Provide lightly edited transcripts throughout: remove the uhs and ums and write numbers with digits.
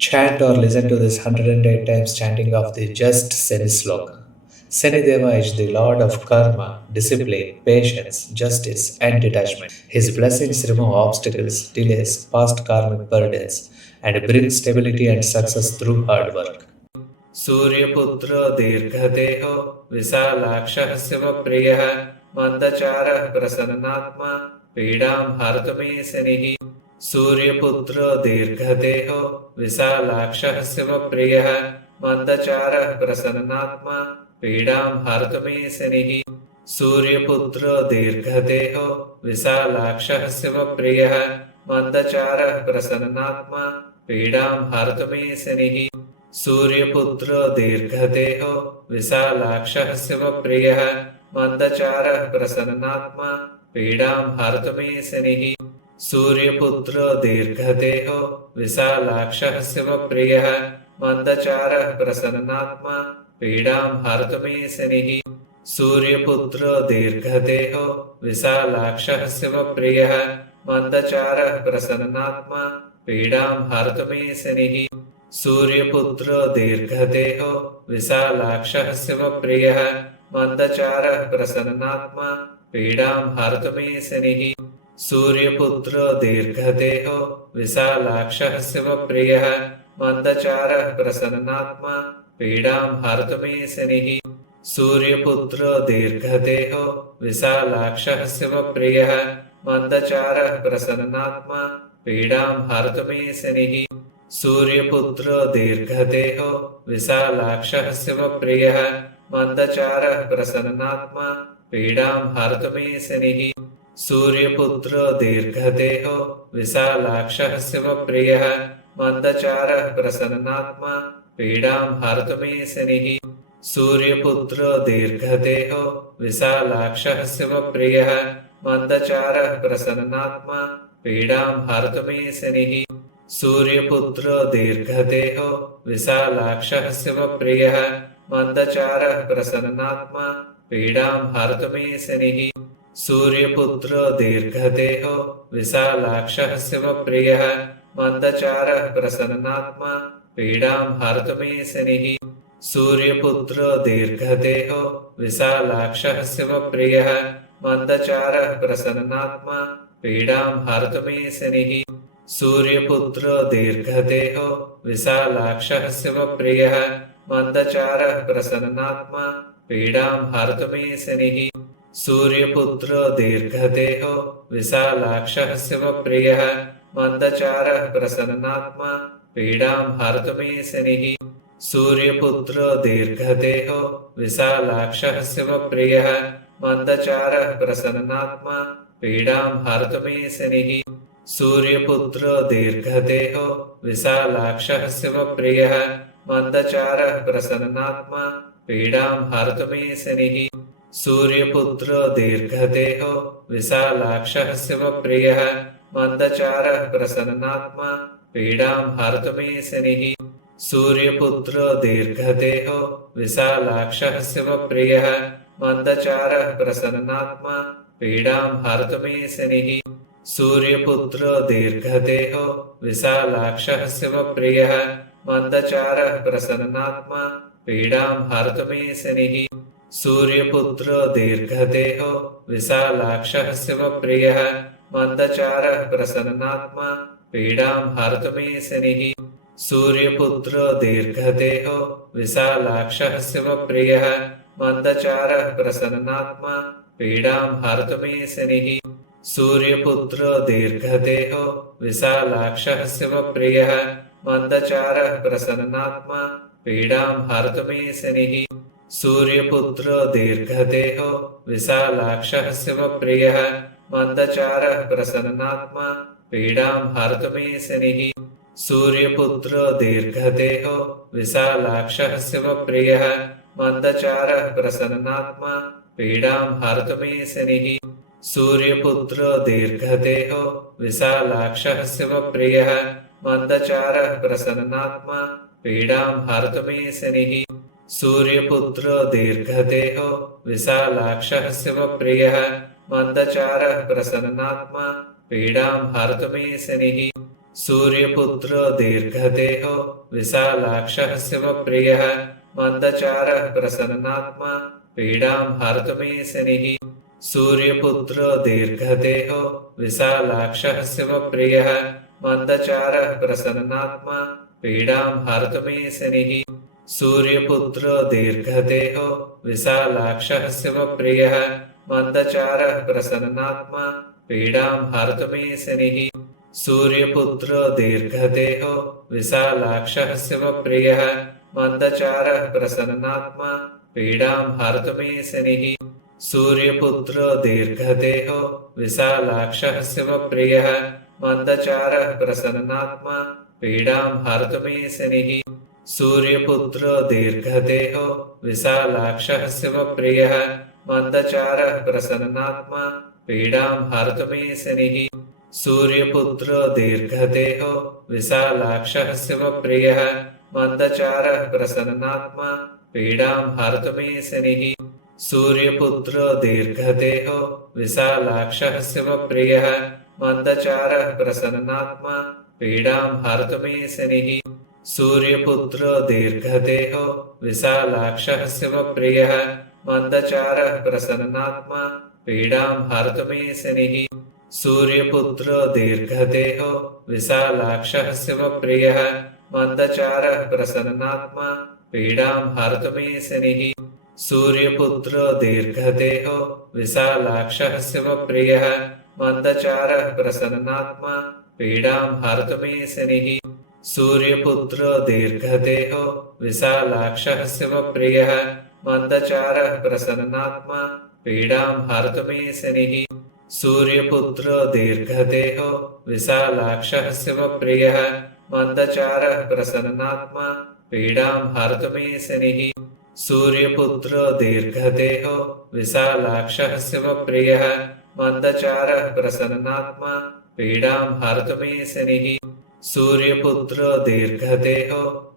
Chant or listen to this 108 times chanting of the just Seni sloka. Seni Deva is the Lord of karma, discipline, patience, justice, and detachment. His blessings remove obstacles, delays, past karmic burdens, and bring stability and success through hard work. सूर्यपुत्रो दीर्घदेहो विशालाक्षः शिवप्रियः मन्दचारः प्रसन्नात्मा पीडां हर्तुमे शनिः सूर्यपुत्रो दीर्घदेहो विशालाक्षः शिवप्रियः मन्दचारः प्रसन्नात्मा पीडां हर्तुमे शनिः सूर्यपुत्रो दीर्घदेहो विशालाक्षः शिवप्रियः मन्दचारः प्रसन्नात्मा पीडां हर्तुमे शनिः सूर्यपुत्रो दीर्घदेहो विशालाक्षः शिवप्रियः मन्दचारः प्रसन्नात्मा पीडां हर्तुमे शनिः सूर्यपुत्रो दीर्घदेहो विशालाक्षः शिवप्रियः मन्दचारः प्रसन्नात्मा पीडां हर्तुमे शनिः सूर्यपुत्रो दीर्घदेहो विशालाक्षः शिवप्रियः मन्दचारः प्रसन्नात्मा पीडां हर्तुमे शनिः सूर्यपुत्रो दीर्घदेहो विशालाक्षः शिवप्रियः मन्दचारः प्रसन्नात्मा पीडां हर्तुमे शनिः सूर्यपुत्रो दीर्घदेहो विशालाक्षः शिवप्रियः मन्दचारः प्रसन्नात्मा पीडां हर्तुमे शनिः सूर्यपुत्रो दीर्घदेहो विशालाक्षः शिवप्रियः मन्दचारः प्रसन्नात्मा पीडां हर्तुमे शनिः सूर्यपुत्रो दीर्घदेहो विशालाक्षः शिवप्रियः मन्दचारः प्रसन्नात्मा पीडां हर्तुमे शनिः सूर्यपुत्रो दीर्घदेहो विशालाक्षः शिवप्रियः मन्दचारः प्रसन्नात्मा पीडां हर्तुमे शनिः सूर्यपुत्रो दीर्घदेहो विशालाक्षः शिवप्रियः मन्दचारः प्रसन्नात्मा पीडां हर्तुमे शनिः सूर्यपुत्रो दीर्घदेहो विशालाक्षः शिवप्रियः मन्दचारः प्रसन्नात्मा पीडां हर्तुमे शनिः सूर्यपुत्रो दीर्घदेहो विशालाक्षः शिवप्रियः मन्दचारः प्रसन्नात्मा पीडां हर्तुमे शनिः सूर्यपुत्रो दीर्घदेहो विशालाक्षः शिवप्रियः मन्दचारः प्रसन्नात्मा पीडां हर्तुमे शनिः सूर्यपुत्रो दीर्घदेहो विशालाक्षः शिवप्रियः मन्दचारः प्रसन्नात्मा पीडां हर्तुमे शनिः सूर्यपुत्रो दीर्घदेहो विशालाक्षः शिवप्रियः मन्दचारः प्रसन्नात्मा पीडां हर्तुमे शनिः सूर्यपुत्रो दीर्घदेहो विशालाक्षः शिवप्रियः मन्दचारः प्रसन्नात्मा पीडां हर्तुमे शनिः सूर्यपुत्रो दीर्घदेहो विशालाक्षः शिवप्रियः मन्दचारः प्रसन्नात्मा पीडां हर्तुमे शनिः सूर्यपुत्रो दीर्घदेहो विशालाक्षः शिवप्रियः मन्दचारः प्रसन्नात्मा पीडां हर्तुमे शनिः सूर्यपुत्रो दीर्घदेहो विशालाक्षः शिवप्रियः मन्दचारः प्रसन्नात्मा पीडां हर्तुमे शनिः सूर्यपुत्रो दीर्घदेहो विशालाक्षः शिवप्रियः मन्दचारः प्रसन्नात्मा पीडां हर्तुमे शनिः सूर्यपुत्रो दीर्घदेहो विशालाक्षः शिवप्रियः मन्दचारः प्रसन्नात्मा पीडां हर्तुमे शनिः सूर्यपुत्रो दीर्घदेहो विशालाक्षः शिवप्रियः मन्दचारः प्रसन्नात्मा पीडां हर्तुमे शनिः सूर्यपुत्रो दीर्घदेहो विशालाक्षः शिवप्रियः मन्दचारः प्रसन्नात्मा पीडां हर्तुमे शनिः सूर्यपुत्रो दीर्घदेहो विशालाक्षः शिवप्रियः मन्दचारः प्रसन्नात्मा पीडां हर्तुमे शनिः सूर्यपुत्रो दीर्घदेहो विशालाक्षः शिवप्रियः मन्दचारः प्रसन्नात्मा पीडां हर्तुमे शनिः सूर्यपुत्रो दीर्घदेहो विशालाक्षः शिवप्रियः मन्दचारः प्रसन्नात्मा पीडां हर्तुमे शनिः सूर्यपुत्रो दीर्घदेहो विशालाक्षः शिवप्रियः मन्दचारः प्रसन्नात्मा पीडां हर्तुमे शनिः सूर्यपुत्रो दीर्घदेहो विशालाक्षः शिवप्रियः मन्दचारः प्रसन्नात्मा पीडां हर्तुमे शनिः सूर्यपुत्रो दीर्घदेहो विशालाक्षः शिवप्रियः मन्दचारः प्रसन्नात्मा पीडां हर्तुमे शनिः सूर्यपुत्रो दीर्घदेहो विशालाक्षः शिवप्रियः मन्दचारः प्रसन्नात्मा पीडां हर्तुमे शनिः सूर्यपुत्रो दीर्घदेहो विशालाक्षः शिवप्रियः मन्दचारः प्रसन्नात्मा पीडां हर्तुमे शनिः सूर्यपुत्रो दीर्घदेहो विशालाक्षः शिवप्रियः मन्दचारः प्रसन्नात्मा पीडां हर्तुमे शनिः सूर्यपुत्रो दीर्घदेहो विशालाक्षः शिवप्रियः मन्दचारः प्रसन्नात्मा पीडां हर्तुमे शनिः सूर्यपुत्रो दीर्घदेहो विशालाक्षः शिवप्रियः मन्दचारः प्रसन्नात्मा पीडां हर्तुमे शनिः सूर्यपुत्रो दीर्घदेहो विशालाक्षः शिवप्रियः मन्दचारः प्रसन्नात्मा पीडां हर्तुमे शनिः सूर्यपुत्रो दीर्घदेहो विशालाक्षः शिवप्रियः मन्दचारः प्रसन्नात्मा पीडां हर्तुमे शनिः सूर्यपुत्रो दीर्घदेहो विशालाक्षः शिवप्रियः मन्दचारः प्रसन्नात्मा पीडां हर्तुमे शनिः सूर्यपुत्रो दीर्घदेहो विशालाक्षः शिवप्रियः मन्दचारः प्रसन्नात्मा पीडां हर्तुमे शनिः सूर्यपुत्रो दीर्घदेहो विशालाक्षः शिवप्रियः मन्दचारः प्रसन्नात्मा पीडां हर्तुमे शनिः सूर्यपुत्रो दीर्घदेहो विशालाक्षः शिवप्रियः मन्दचारः प्रसन्नात्मा पीडां हर्तुमे शनिः सूर्यपुत्रो दीर्घदेहो विशालाक्षः शिवप्रियः मन्दचारः प्रसन्नात्मा पीडां हर्तुमे शनिः सूर्यपुत्रो दीर्घदेहो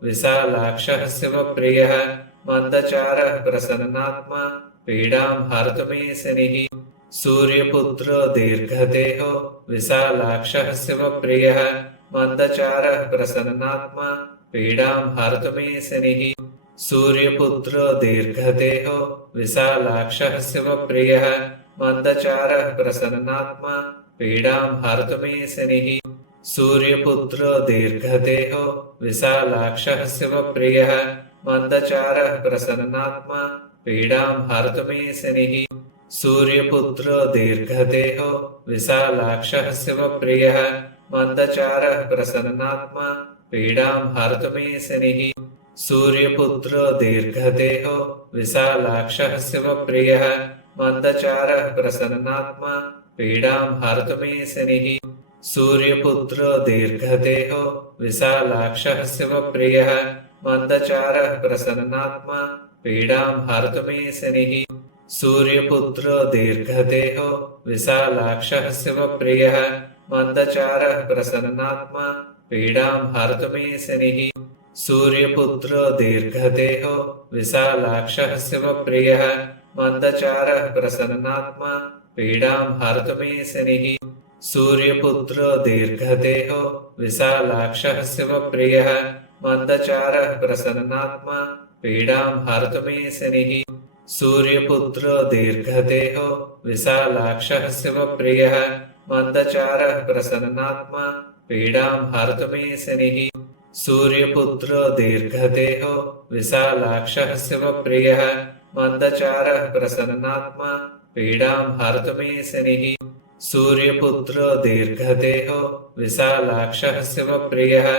विशालाक्षः शिवप्रियः मन्दचारः प्रसन्नात्मा पीडां हर्तुमे शनिः सूर्यपुत्रो दीर्घदेहो विशालाक्षः शिवप्रियः मन्दचारः प्रसन्नात्मा पीडां हर्तुमे शनिः सूर्यपुत्रो दीर्घदेहो विशालाक्षः शिवप्रियः मन्दचारः प्रसन्नात्मा पीडां हर्तुमे शनिः सूर्यपुत्रो दीर्घदेहो विशालाक्षः शिवप्रियः मन्दचारः प्रसन्नात्मा पीडां हर्तुमे शनिः सूर्यपुत्रो दीर्घदेहो विशालाक्षः शिवप्रियः मन्दचारः प्रसन्नात्मा पीडां हर्तुमे शनिः सूर्यपुत्रो दीर्घदेहो विशालाक्षः शिवप्रियः मन्दचारः प्रसन्नात्मा पीडां हर्तुमे शनिः सूर्यपुत्रो दीर्घदेहो विशालाक्षः शिवप्रियः मन्दचारः प्रसन्नात्मा पीडां हर्तुमे शनिः सूर्यपुत्रो दीर्घदेहो विशालाक्षः शिवप्रियः मन्दचारः प्रसन्नात्मा पीडां हर्तुमे शनिः सूर्यपुत्रो दीर्घदेहो विशालाक्षः शिवप्रियः मन्दचारः प्रसन्नात्मा पीडां हर्तुमे शनिः सूर्यपुत्रो दीर्घदेहो विशालाक्षः शिवप्रियः मन्दचारः प्रसन्नात्मा पीडां हर्तुमे शनिः सूर्यपुत्रो दीर्घदेहो विशालाक्षः शिवप्रियः मन्दचारः प्रसन्नात्मा पीडां हर्तुमे शनिः सूर्यपुत्रो दीर्घदेहो विशालाक्षः शिवप्रियः मन्दचारः प्रसन्नात्मा पीडां हर्तुमे शनिः सूर्यपुत्रो दीर्घदेहो विशालाक्षः शिवप्रियः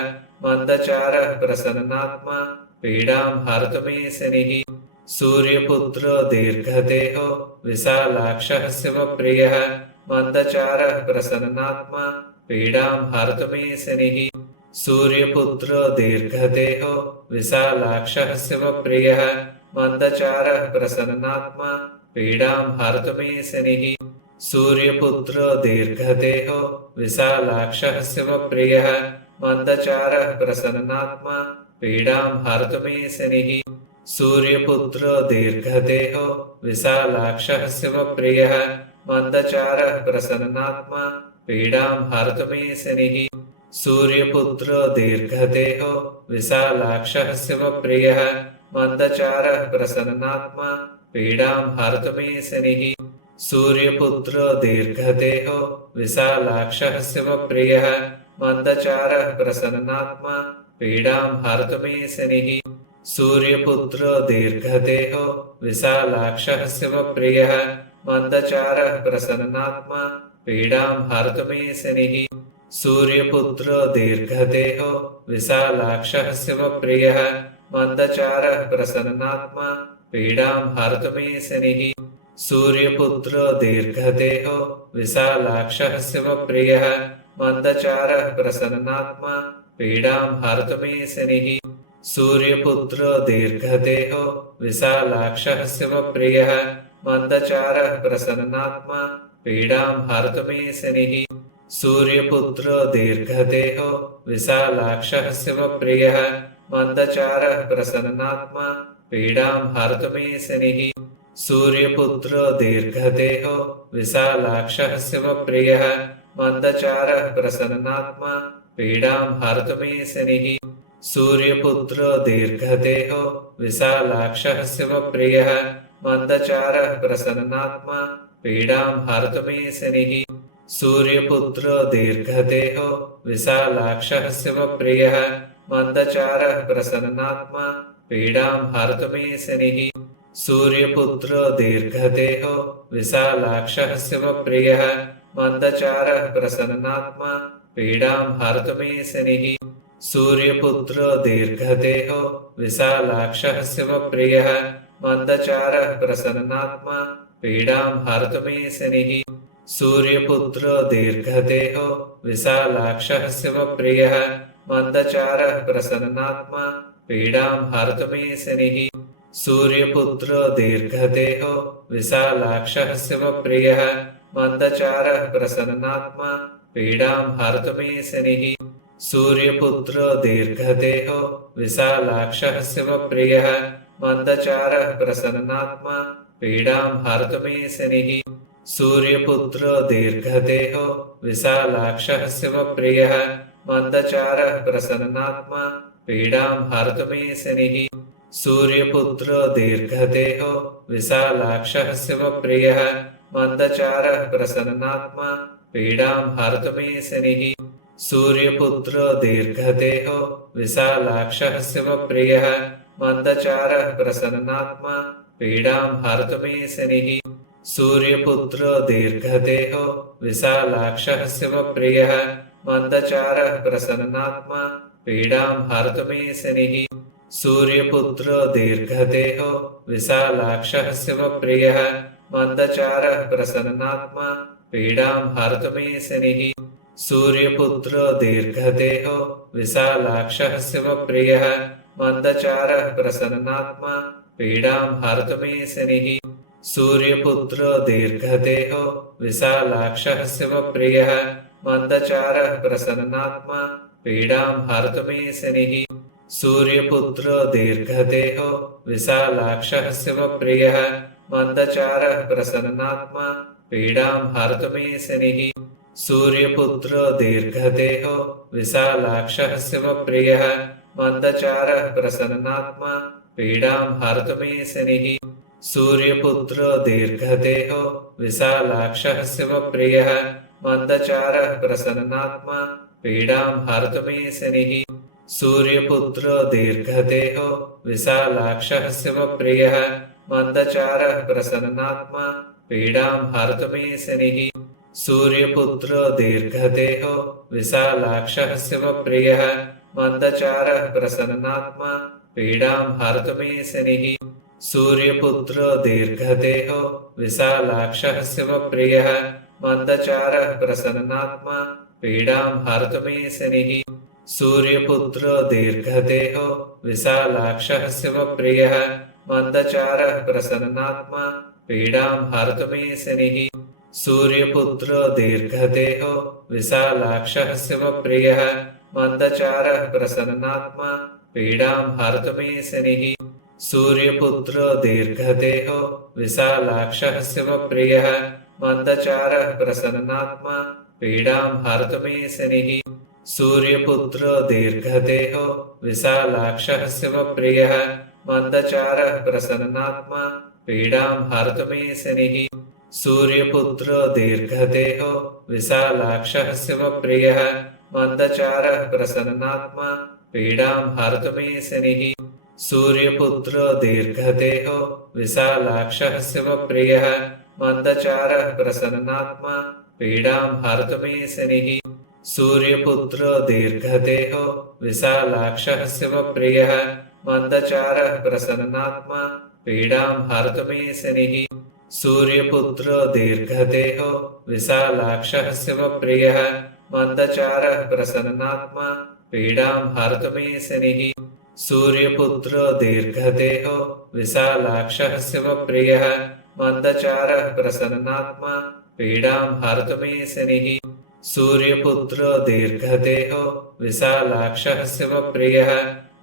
मन्दचारः प्रसन्नात्मा पीडां हर्तुमे शनिः सूर्यपुत्रो दीर्घदेहो विशालाक्षः शिवप्रियः मन्दचारः प्रसन्नात्मा पीडां हर्तुमे शनिः सूर्यपुत्रो दीर्घदेहो विशालाक्षः शिवप्रियः मन्दचारः प्रसन्नात्मा पीडां हर्तुमे शनिः सूर्यपुत्रो दीर्घदेहो विशालाक्षः शिवप्रियः मन्दचारः प्रसन्नात्मा पीडां हर्तुमे शनिः सूर्यपुत्रो दीर्घदेहो विशालाक्षः शिवप्रियः मन्दचारः प्रसन्नात्मा पीडां हर्तुमे शनिः सूर्यपुत्रो दीर्घदेहो विशालाक्षः शिवप्रियः मन्दचारः प्रसन्नात्मा पीडां हर्तुमीशनिः सूर्यपुत्रो दीर्घदेहो विशालाक्षः शिवप्रियः मन्दचारः प्रसन्नात्मा पीडां हर्तुमीशनिः सूर्यपुत्रो दीर्घदेहो विशालाक्षः शिवप्रियः मन्दचारः प्रसन्नात्मा पीडां हर्तुमीशनिः सूर्यपुत्रो दीर्घदेहो विशालाक्षः शिवप्रियः मन्दचारः प्रसन्नात्मा पीडां हर्तुमीशनिः सूर्यपुत्रो दीर्घदेहो विशालाक्षः शिवप्रियः मन्दचारः प्रसन्नात्मा पीडां हर्तुमीशनिः सूर्यपुत्रो दीर्घदेहो विशालाक्षः शिवप्रियः मन्दचारः प्रसन्नात्मा पीडां हर्तुमीशनिः सूर्यपुत्रो दीर्घदेहो विशालाक्षः शिवप्रियः मन्दचारः प्रसन्नात्मा पीडां हर्तुमीशनिः सूर्यपुत्रो दीर्घदेहो विशालाक्षः शिवप्रियः मन्दचारः प्रसन्नात्मा पीडां हर्तुमीशनिः सूर्यपुत्रो दीर्घदेहो विशालाक्षः शिवप्रियः मन्दचारः प्रसन्नात्मा पीडां हर्तुमीशनिः सूर्यपुत्रो दीर्घदेहो विशालाक्षः शिवप्रियः मन्दचारः प्रसन्नात्मा पीडां हर्तुमीशनिः सूर्यपुत्रो दीर्घदेहो विशालाक्षः शिवप्रियः मन्दचारः प्रसन्नात्मा पीडां हर्तुमीशनिः सूर्यपुत्रो दीर्घदेहो विशालाक्षः शिवप्रियः मन्दचारः प्रसन्नात्मा पीडां हर्तुमीशनिः सूर्यपुत्रो दीर्घदेहो विशालाक्षः शिवप्रियः मन्दचारः प्रसन्नात्मा पीडां हर्तुमीशनिः सूर्यपुत्रो दीर्घदेहो विशालाक्षः शिवप्रियः मन्दचारः प्रसन्नात्मा पीडां हर्तुमीशनिः सूर्यपुत्रो दीर्घदेहो विशालाक्षः शिवप्रियः मन्दचारः प्रसन्नात्मा पीडां हर्तुमीशनिः सूर्यपुत्रो दीर्घदेहो विशालाक्षः शिवप्रियः मन्दचारः प्रसन्नात्मा पीडां हर्तुमीशनिः सूर्यपुत्रो दीर्घदेहो विशालाक्षः शिवप्रियः मन्दचारः प्रसन्नात्मा पीडां हर्तुमीशनिः सूर्यपुत्रो दीर्घदेहो विशालाक्षः शिवप्रियः मन्दचारः प्रसन्नात्मा पीडां हर्तुमीशनिः सूर्यपुत्रो दीर्घदेहो विशालाक्षः शिवप्रियः मन्दचारः प्रसन्नात्मा पीडां हर्तुमीशनिः सूर्यपुत्रो दीर्घदेहो विशालाक्षः शिवप्रियः मन्दचारः प्रसन्नात्मा पीडां हर्तुमीशनिः सूर्यपुत्रो दीर्घदेहो विशालाक्षः शिवप्रियः मन्दचारः प्रसन्नात्मा पीडां हर्तुमीशनिः सूर्यपुत्रो दीर्घदेहो विशालाक्षः शिवप्रियः मन्दचारः प्रसन्नात्मा पीडां हर्तुमीशनिः सूर्यपुत्रो दीर्घदेहो विशालाक्षः शिवप्रियः मन्दचारः प्रसन्नात्मा पीडां हर्तुमीशनिः सूर्यपुत्रो दीर्घदेहो विशालाक्षः शिवप्रियः मन्दचारः प्रसन्नात्मा पीडां हर्तुमीशनिः सूर्यपुत्रो दीर्घदेहो विशालाक्षः शिवप्रियः मन्दचारः प्रसन्नात्मा पीडां हर्तुमीशनिः सूर्यपुत्रो दीर्घदेहो विशालाक्षः शिवप्रियः मन्दचारः प्रसन्नात्मा पीडां हर्तुमीशनिः सूर्यपुत्रो दीर्घदेहो विशालाक्षः शिवप्रियः मन्दचारः प्रसन्नात्मा पीडां हर्तुमीशनिः सूर्यपुत्रो दीर्घदेहो विशालाक्षः शिवप्रियः मन्दचारः प्रसन्नात्मा पीडां हर्तुमीशनिः सूर्यपुत्रो दीर्घदेहो विशालाक्षः शिवप्रियः मन्दचारः प्रसन्नात्मा पीडां हर्तुमीशनिः सूर्यपुत्रो दीर्घदेहो विशालाक्षः शिवप्रियः मन्दचारः प्रसन्नात्मा पीडां हर्तुमीशनिः सूर्यपुत्रो दीर्घदेहो विशालाक्षः शिवप्रियः मन्दचारः प्रसन्नात्मा पीडां हर्तुमीशनिः सूर्यपुत्रो दीर्घदेहो विशालाक्षः शिवप्रियः मन्दचारः प्रसन्नात्मा पीडां हर्तुमेशनिः सूर्यपुत्रो दीर्घदेहो विशालाक्षः शिवप्रियः मन्दचारः प्रसन्नात्मा पीडां हर्तुमेशनिः सूर्यपुत्रो दीर्घदेहो विशालाक्षः शिवप्रियः मन्दचारः प्रसन्नात्मा पीडां हर्तुमेशनिः सूर्यपुत्रो दीर्घदेहो विशालाक्षः शिवप्रियः मन्दचारः प्रसन्नात्मा पीडां हर्तुमेशनिः सूर्यपुत्रो दीर्घदेहो विशालाक्षः शिवप्रियः मन्दचारः प्रसन्नात्मा पीडां हर्तुमेशनिः सूर्यपुत्रो दीर्घदेहो विशालाक्षः शिवप्रियः मन्दचारः प्रसन्नात्मा पीडां हर्तुमेशनिः सूर्यपुत्रो दीर्घदेहो विशालाक्षः शिवप्रियः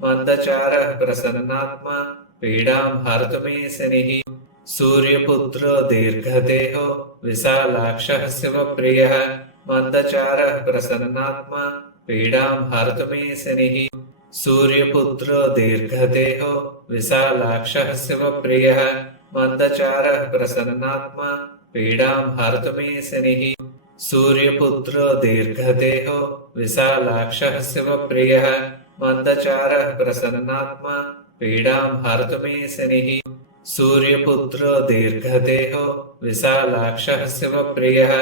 मन्दचारः प्रसन्नात्मा पीडां हर्तुमेशनिः सूर्यपुत्रो दीर्घदेहो विशालाक्षः शिवप्रियः मन्दचारः प्रसन्नात्मा पीडां हर्तुमेशनिः सूर्यपुत्रो दीर्घदेहो विशालाक्षः शिवप्रियः मन्दचारः प्रसन्नात्मा पीडां हर्तुमेशनिः सूर्यपुत्रो दीर्घदेहो विशालाक्षः शिवप्रियः मन्दचारः प्रसन्नात्मा पीडां हर्तुमेशनिः सूर्यपुत्रो दीर्घदेहो विशालाक्षः शिवप्रियः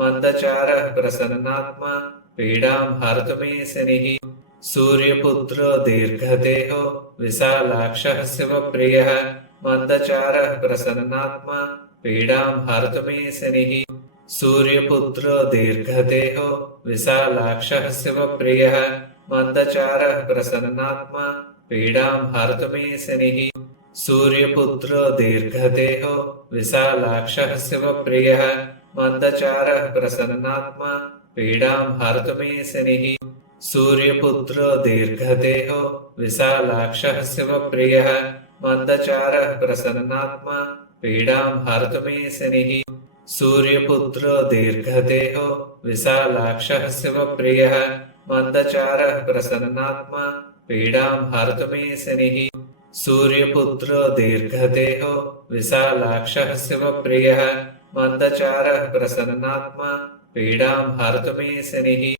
मन्दचारः प्रसन्नात्मा पीडां हर्तुमेशनिः सूर्यपुत्रो दीर्घदेहो विशालाक्षः शिवप्रियः मन्दचारः प्रसन्नात्मा पीडां हर्तुमेशनिः सूर्यपुत्रो दीर्घदेहो विशालाक्षः शिवप्रियः मन्दचारः प्रसन्नात्मा पीडां हर्तुमेशनिः सूर्यपुत्रो दीर्घदेहो विशालाक्षः शिवप्रियः मन्दचारः प्रसन्नात्मा पीडां हर्तुमेशनिः सूर्यपुत्रो दीर्घदेहो विशालाक्षः शिवप्रियः मन्दचारः प्रसन्नात्मा पीडां हर्तुमेशनिः सूर्यपुत्रो दीर्घदेहो विशालाक्षः शिवप्रियः मन्दचारः प्रसन्नात्मा पीडां हर्तुमेशनिः सूर्यपुत्रो दीर्घदेहो विशालाक्षः शिवप्रियः मन्दचारः प्रसन्नात्मा पीडां हर्तुमेशनिः